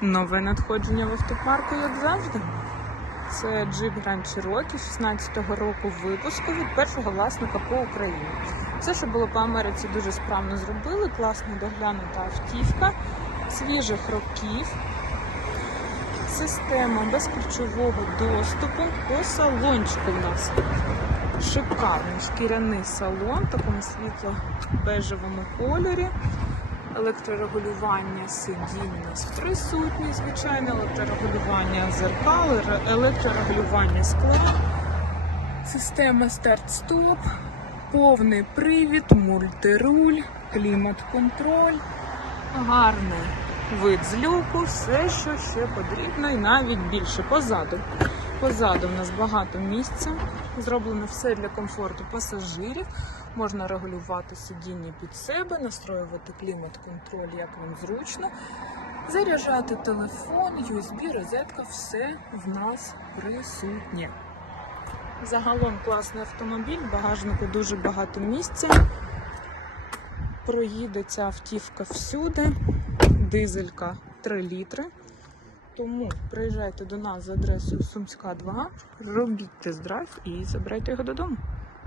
Нове надходження в автопарку, як завжди. Це Jeep Grand Cherokee 16-го року випуску від першого власника по Україні. Все, що було по Америці, дуже справно зробили. Класно доглянута автівка, свіжих років. Система безключового доступу по салончику в нас. Шикарний шкіряний салон в такому світло-бежевому кольорі. Електрорегулювання сидінь у нас присутні, звичайно, електрорегулювання зеркал, електрорегулювання скла, система старт-стоп, повний привід, мультируль, клімат-контроль, гарний вид з люку, все, що ще потрібно, і навіть більше позаду. Позаду в нас багато місця, зроблено все для комфорту пасажирів. Можна регулювати сидіння під себе, настроювати клімат-контроль, як вам зручно, заряджати телефон, USB, розетка, все в нас присутнє. Загалом класний автомобіль, в багажнику дуже багато місця. Проїде ця автівка всюди, дизелька 3 літри. Тому приїжджайте до нас за адресою Сумська 2, робіть тест-драйв і забирайте його додому.